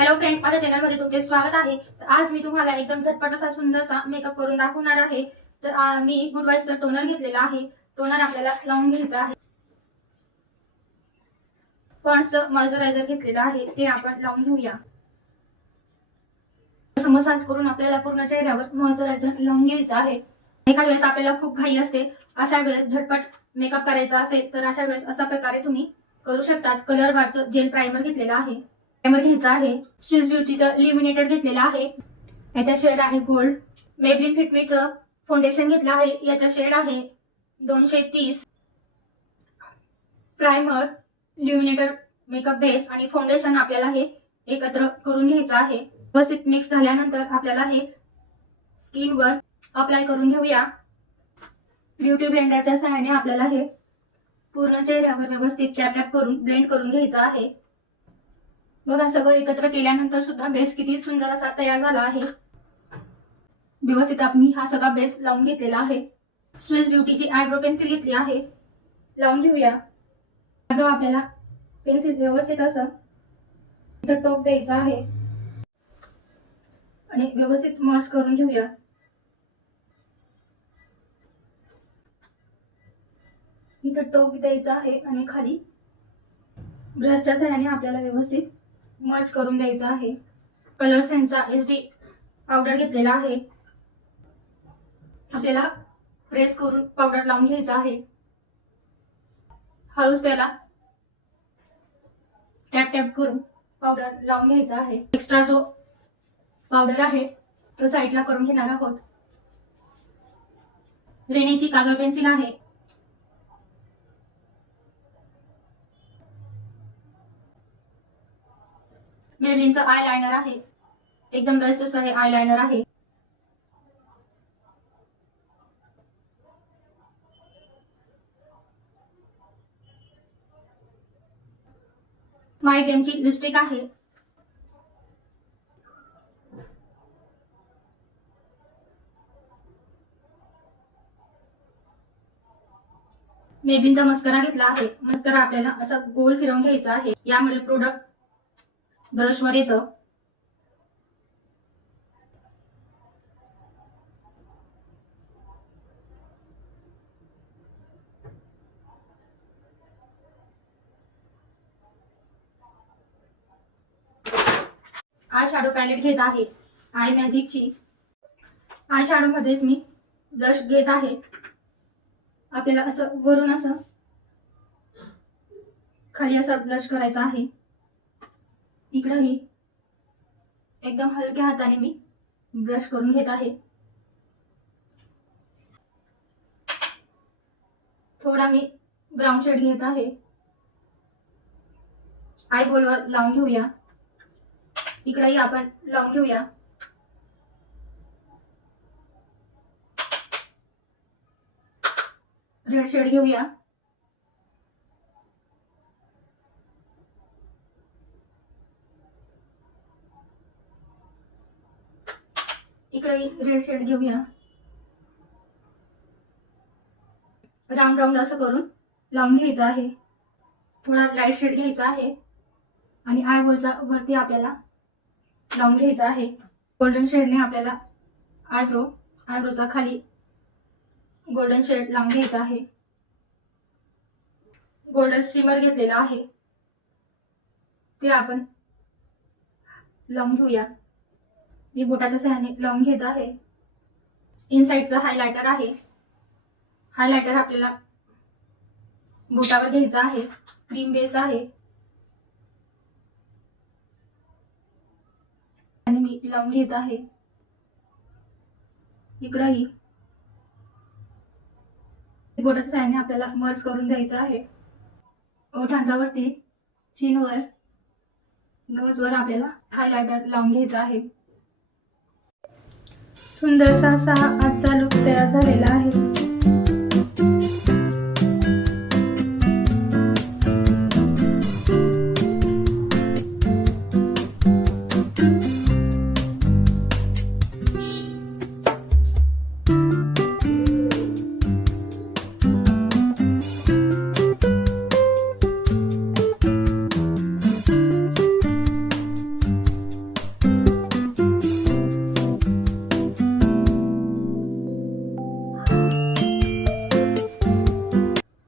Hello friend माझ्या चॅनलमध्ये तुमचे स्वागत आहे. तर आज मी तुम्हाला एकदम झटपट असा सुंदरसा मेकअप करून दाखवणार आहे. तर मी गुड वाईजचा टोनर घेतलेला आहे. टोनर आपल्याला लावून घ्यायचा आहे. पॉन्ड्सचं मॉइश्चरायझर घेतलेलं आहे. ते आपण लावून घेऊया. असं मसाज करून आपल्याला पूर्ण चेहऱ्यावर मॉइश्चरायझर लावून घ्यायचं आहे. एखाद्या वेळेस आपल्याला खूप घाई असते. अशा वेळेस झटपट मेकअप करायचा असेल तर अशा वेळेस अशा प्रकारे तुम्ही करू शकतात. कलर बारचं जेल प्रायमर घेतलेलं आहे. प्रायमर घ्यायचा आहे. स्विस ब्युटीचं लिमिनेटेड घेतलेलं आहे. याचा शेड आहे गोल्ड मेबलिन फिटमीचं फाउंडेशन घेतलं आहे. याचा शेड आहे दोनशे तीस. प्रायमर ल्युमिनेटर मेकअप बेस आणि फाउंडेशन आपल्याला हे एकत्र करून घ्यायचं आहे. व्यवस्थित मिक्स झाल्यानंतर आपल्याला हे स्किनवर अप्लाय करून घेऊया. ब्युटी ब्लेंडरच्या सहाय्याने आपल्याला हे पूर्ण चेहऱ्यावर व्यवस्थित टॅप टॅप करून ब्लेंड करून घ्यायचं आहे. बघा सगळं एकत्र केल्यानंतर सुद्धा बेस किती सुंदर असा तयार झाला आहे. व्यवस्थित मी हा सगळा बेस लावून घेतलेला आहे. स्विस ब्युटीची आयब्रो पेन्सिल घेतली आहे. लावून घेऊया. आयब्रो आपल्याला पेन्सिल व्यवस्थित असं इथं टोक द्यायचा आहे. आणि व्यवस्थित मर्ज करून घेऊया. इथं टोक द्यायचा आहे आणि खाली ब्रशच्या सहाय्याने आपल्याला व्यवस्थित मर्ज करून द्यायचा आहे. कलर सेन्सचा एच डी पावडर घेतलेला आहे. आपल्याला प्रेस करून पावडर लावून घ्यायचा आहे. हळूच त्याला टॅप टॅप करून पावडर लावून घ्यायचा आहे. एक्स्ट्रा जो पावडर आहे तो साईडला करून घेणार आहोत. रेनेची काजळ पेन्सिल आहे. मेबलिनचा आय लायनर आहे. एकदम बेस्ट असं हे आय लायनर आहे. माय गेमची लिपस्टिक आहे. मेबलिनचा मस्करा घेतला आहे. मस्करा आपल्याला असा गोल फिरवून घ्यायचा आहे. यामुळे प्रोडक्ट ब्रशवर येतं. आय शॅडो पॅलेट घेत आहे. आय मॅजिकची आय शॅडो मध्येच मी ब्लश घेत आहे. आपल्याला असं वरून असं खाली असा ब्लश करायचा आहे. इकडंही एकदम हलक्या हाताने मी ब्रश आहे. थोडा मी ब्राऊन शेड घेत आहे. आय बोलवर लावून घेऊया. इकडेही आपण लावून घेऊया. रेड शेड घेऊया. इकडे रेड शेड घेऊया. राऊंड राऊंड असं करून लावून घ्यायचं आहे. थोडा लाइट शेड घ्यायचा आहे. आणि आय बोलचा वरती आपल्याला लावून घ्यायचा आहे. गोल्डन शेडने आपल्याला आयब्रो आयब्रोचा खाली गोल्डन शेड लावून घ्यायचा आहे. गोल्डन स्टीमर घेतलेला आहे. ते आपण लावून घेऊया. मी बोटाच्या सहाय्याने लावून घेत आहे. इनसाईडचा हायलायटर आहे. हायलायटर आपल्याला बोटावर घ्यायचा आहे. क्रीम बेस आहे. आणि मी लावून घेत आहे. इकडंही बोटाच्या सहाय्याने आपल्याला मर्स करून द्यायचं आहे. ओठांच्या वरती चीनवर नोजवर आपल्याला हायलायटर लावून घ्यायचा आहे. सुंदरसा असा आजचा लुक तयार झालेला आहे.